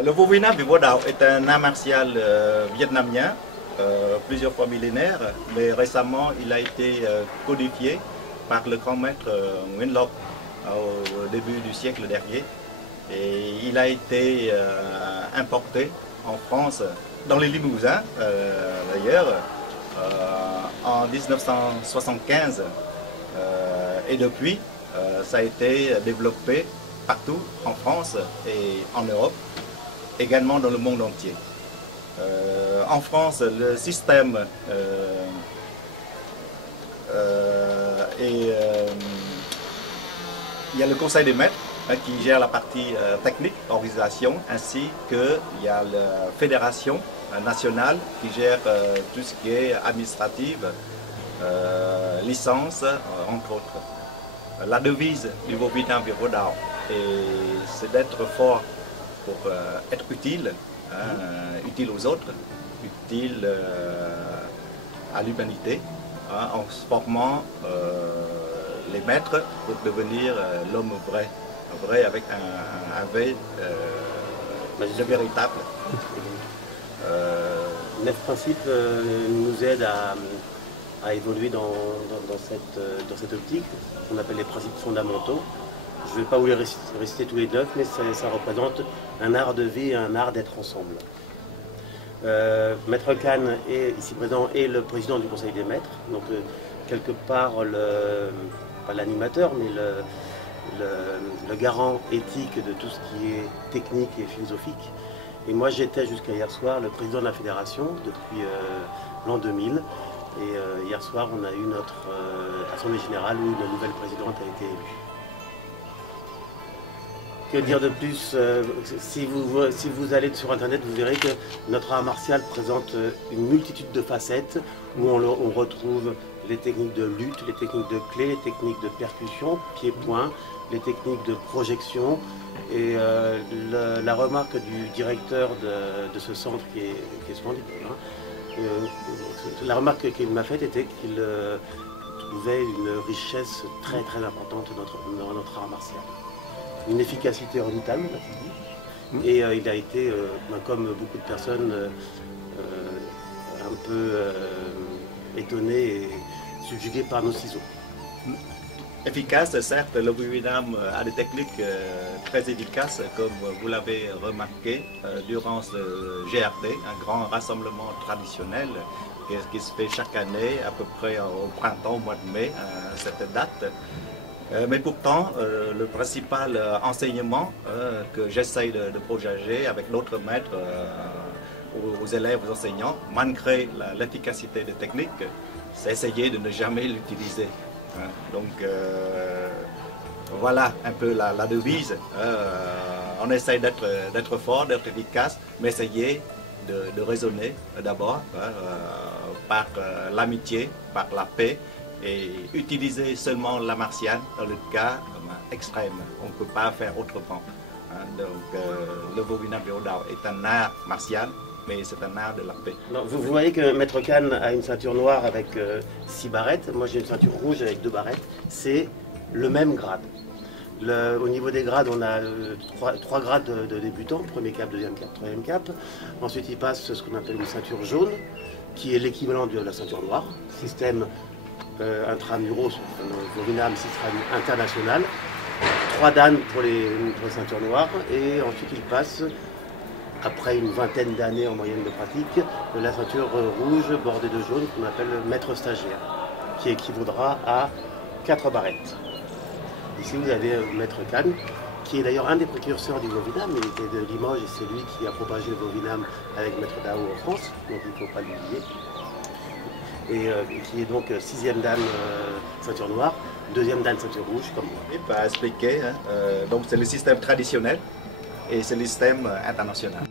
Le Vô Nam Việt Võ Đạo est un art martial vietnamien, plusieurs fois millénaire, mais récemment il a été codifié par le grand maître Nguyen Loc au début du siècle dernier. Et il a été importé en France, dans les Limousins d'ailleurs, en 1975. Et depuis, ça a été développé partout en France et en Europe, également dans le monde entier. En France, le système il y a le Conseil des maîtres qui gère la partie technique, organisation, ainsi qu'il y a la Fédération nationale qui gère tout ce qui est administratif, licence, entre autres. La devise du Vô Nam Việt Võ Đạo, c'est d'être fort pour être utile, utile aux autres, utile à l'humanité, en formant les maîtres pour devenir l'homme vrai, vrai avec un V de véritable. Neuf principes nous aident à évoluer dans cette optique, qu'on appelle les principes fondamentaux. Je ne vais pas vous les réciter tous les 9, mais ça représente un art de vie et un art d'être ensemble. Maître Khan est ici présent et le président du Conseil des maîtres, donc quelque part pas l'animateur, mais le garant éthique de tout ce qui est technique et philosophique. Et moi j'étais jusqu'à hier soir le président de la fédération depuis l'an 2000. Et hier soir on a eu notre assemblée générale où une nouvelle présidente a été élue. Que dire de plus? Si vous allez sur internet, vous verrez que notre art martial présente une multitude de facettes où on retrouve les techniques de lutte, les techniques de clé, les techniques de percussion, pied-point, les techniques de projection. Et la remarque du directeur de ce centre qui est splendide, la remarque qu'il m'a faite était qu'il trouvait une richesse très importante dans notre art martial. Une efficacité redoutable, m'a-t-il dit. Et il a été, comme beaucoup de personnes, un peu étonné et subjugué par nos ciseaux. Efficace, certes, le Vô Nam a des techniques très efficaces, comme vous l'avez remarqué, durant ce GRT, un grand rassemblement traditionnel qui se fait chaque année, à peu près au printemps, au mois de mai, à cette date. Mais pourtant, le principal enseignement que j'essaye de propager avec d'autres maîtres aux élèves, aux enseignants, malgré l'efficacité des techniques, c'est essayer de ne jamais l'utiliser. Donc voilà un peu la devise. On essaye d'être fort, d'être efficace, mais essayer de raisonner d'abord par l'amitié, par la paix, et utiliser seulement la martiale dans le cas extrême. On ne peut pas faire autrement. Donc le Vô Nam Việt Võ Đạo est un art martial, mais c'est un art de la paix. Non, vous voyez que Maître Khan a une ceinture noire avec 6 barrettes. Moi j'ai une ceinture rouge avec 2 barrettes. C'est le même grade. Au niveau des grades, on a 3 grades de débutants, premier cap, deuxième cap, troisième cap. Ensuite il passe ce qu'on appelle une ceinture jaune, qui est l'équivalent de la ceinture noire. Système intramuros, Vô Nam, système international. 3 dan pour les ceintures noires. Et ensuite il passe, après une vingtaine d'années en moyenne de pratique, la ceinture rouge bordée de jaune qu'on appelle maître stagiaire, qui équivaudra à 4 barrettes. Ici vous avez Maître Khan, qui est d'ailleurs un des précurseurs du Vô Nam. Il était de Limoges et c'est lui qui a propagé le Vô Nam avec Maître Dao en France, donc il ne faut pas l'oublier. Et qui est donc 6e dan ceinture noire, 2e dan ceinture rouge comme moi. Il va expliquer, donc c'est le système traditionnel et c'est le système international.